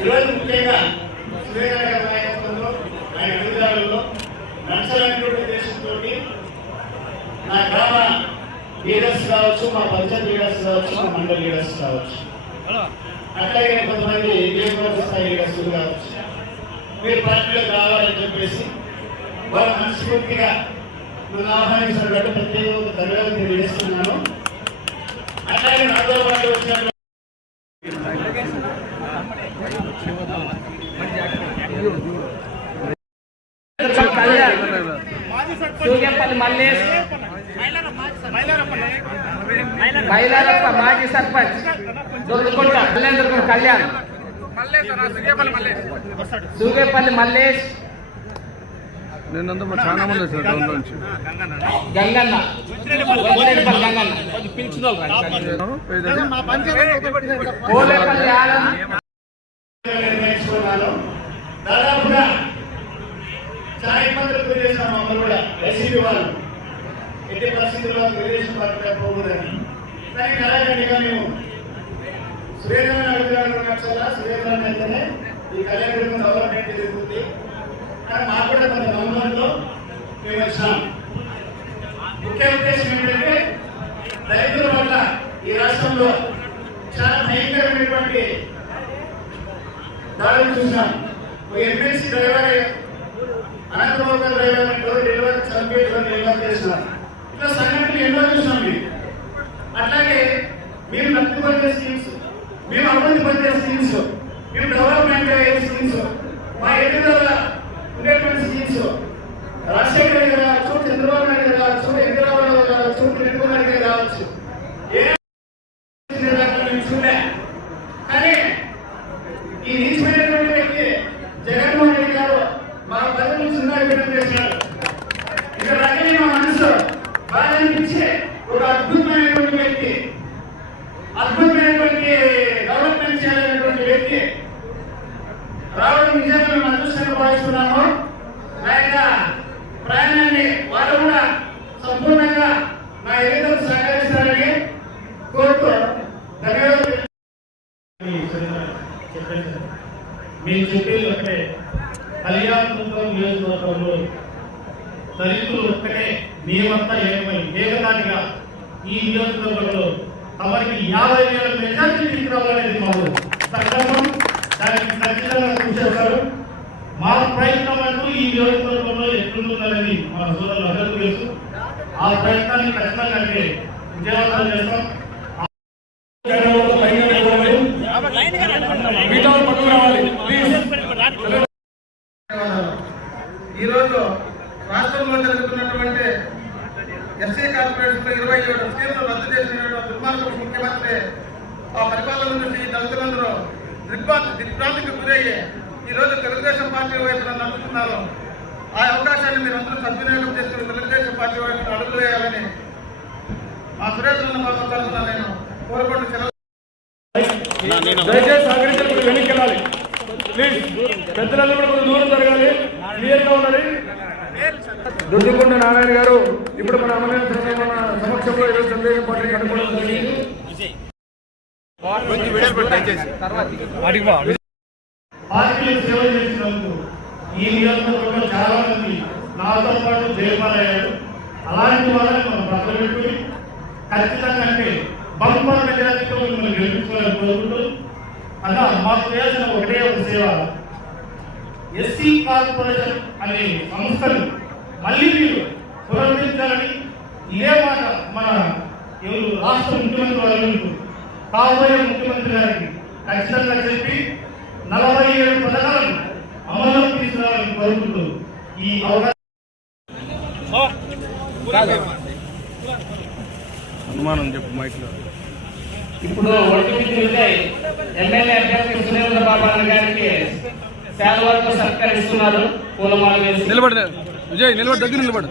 ఈరోజు ముఖ్యంగా సురేంద్ర నాయకత్వంలో ఆయన అధికారుల్లో నడుచాలనేటువంటి ఉద్దేశంతో నా గ్రామ లీడర్స్ కావచ్చు, మా పంచాయత్ లీడర్స్ కావచ్చు, మా మండల లీడర్స్ కావచ్చు, అట్లాగే కొంతమంది నియోజకవర్గ స్థాయి లీడర్స్ కావచ్చు, మీరు పార్టీలోకి రావాలని చెప్పేసి వారు మనస్ఫూర్తిగా నన్ను ఆహ్వానించినట్టు ప్రత్యేక ధన్యవాదాలు తెలియజేస్తున్నాను. అట్లాగే నాతో పాటు వచ్చినట్టు సూగేపల్లి మల్లేష్, మైలారప్ప మాజీ సర్పంచ్, దొంగకొండ కళ్యాణ్, సూగేపల్లి మల్లేష్, నేనంతా చాలా మంది వచ్చారు టౌన్ నుంచి. గంగన్న కోలేపల్లి ఆనంద్. నిర్ణయించుకున్నాను. దాదాపుగా చాలా ఇబ్బందులు గురి చేశాం మమ్మల్ని కూడా ఎస్సీబీ వాళ్ళు ఎట్టి పరిస్థితుల్లో తెలుగుదేశం పార్టీ పోకూడదని. కానీ కళాఖండిగా మేము సురేంద్రని అడుగుతున్నా సురేంద్రని అయితేనే ఈ కళ్యాణ డెవలప్మెంట్ జరుగుతుంది కానీ మాకు కూడా కొంత గవర్నమెంట్లో మేము వచ్చినాం. ముఖ్య ఉద్దేశం ఏంటంటే రైతుల వల్ల ఈ రాష్ట్రంలో చాలా భయంకరమైనటువంటి దాడులు చూసాం. ఒక ఎంపీసీ డ్రైవర్ అనంతబాబు గారు డ్రైవర్ డోర్ డెలివరీ చంపేయడం డెలివరీ చేస్తున్నారు. ఇట్లా సంఘటనలు ఎన్నో చూసాం మేము. అట్లాగే మేము లబ్ధి పొందే స్కీమ్స్, మేము అభివృద్ధి పొందే స్కీమ్స్, మేము డెవలప్మెంట్ అయ్యే స్కీమ్స్, మా ఎదుగుదల ఉండేటువంటి స్కీమ్స్ రాజశేఖర్ గారు కావచ్చు, చంద్రబాబు నాయుడు గారు కావచ్చు, ఎన్టీ రామారావు కావచ్చు, కిరణ్ కుమార్ గారు కావచ్చు, ఏ చూడే. కానీ ఈ నీచమైనటువంటి వ్యక్తి జగన్మోహన్ రెడ్డి గారు మా పదవి సున్నా విధంగా చేశారు. ఇక్కడ రకమే మా మనసు బాగా అనిపించి ఒక అద్భుతమైనటువంటి వ్యక్తి, అద్భుతమైనటువంటి డెవలప్మెంట్ చేయాలనేటువంటి వ్యక్తి రావడం నిజంగా మేము అదృష్టంగా భావిస్తున్నాము. ఆయన ప్రయాణాన్ని వారు కూడా సంపూర్ణంగా నా ఎదుగుదలకు సహకరిస్తారని కోరుతూ ధన్యవాదాలు. మీరు చెప్పేది ఒకటే, కళ్యాణపురం నియోజకవర్గంలో దళితులు ఒక్కటే మేమంతా ఏకతాటిగా ఈ నియోజకవర్గంలో తమరికి 50,000 మెజార్టీ తీసుకురావాలనేది మా సంకల్పం. దానికి ఖచ్చితంగా కృషి చేస్తారు. మా ప్రయత్నం అంటూ ఈ నియోజకవర్గంలో ఎట్లుంటుందనేది మా సోదరులు అందరికీ తెలుసు. ఆ ప్రయత్నాన్ని ఖచ్చితంగా అంటే విజయవంతం చేస్తాం. ఈరోజు రాష్ట్రంలో జరుగుతున్నటువంటి ఎస్సీ కార్పొరేషన్ 27 స్కీమ్లు రద్దు చేసినటువంటి దుర్మార్గపు ముఖ్యమంత్రి ఆ పరిపాలన నుంచి దళితులందరూ దిగ్భ్రాంతికి గురయ్యి ఈరోజు తెలుగుదేశం పార్టీ వైపున నడుస్తున్నారు. ఆ అవకాశాన్ని మీరందరూ సద్వినియోగం చేసుకుని తెలుగుదేశం పార్టీ వైపు అడుగులు వేయాలని మా సురేంద్ర బాబు తరఫున నేను కోరుకుంటూ సెలవు. దయచేసి సహకరించాలి, వెనక్కి వెళ్ళాలి ప్లీజ్. పెద్దలందరూ కూడా కొంచెం దూరం జరగాలి, క్లియర్గా ఉండాలి. దొడ్డుకొండ నారాయణ గారు ఇప్పుడు మన సమక్షంలో ఈరోజు తెలుగుదేశం పార్టీ కనుగొనడం జరిగింది. పార్టీలు సేవ చేసినందుకు ఈ నియోజకవర్గంలో చాలా మంది నాతో పాటు జయపాలయ్యారు. అలాంటి వాళ్ళని మనం పక్కన పెట్టుకుని ఖచ్చితంగా అంటే బంపర్ మెజారిటీతో మిమ్మల్ని గెలుపుకోవాలని కోరుకుంటూ అలా మాకు చేయాల్సిన ఒకటే ఒక సేవ, ఎస్సీ కార్పొరేషన్ అనే సంస్థను మళ్ళీ మీరు పునరుద్ధరించాలని ఇదే మాట మన రాష్ట్ర ముఖ్యమంత్రి వారు కాబోయే ముఖ్యమంత్రి గారికి ఖచ్చితంగా చెప్పి 47 పథకాలను అమల్లోకి తీసుకురావాలని కోరుకుంటూ ఈ అవకాశం అనుమానం చెప్పు మైక్లో. ఇప్పుడు ఎమ్మెల్యే అభ్యర్థి సురేంద్ర బాబు గారికి శాలువాలతో సత్కరిస్తున్నారు. పూలమాల వేసి నిలబడి విజయ్ నిలబడి దగ్గర నిలబడు.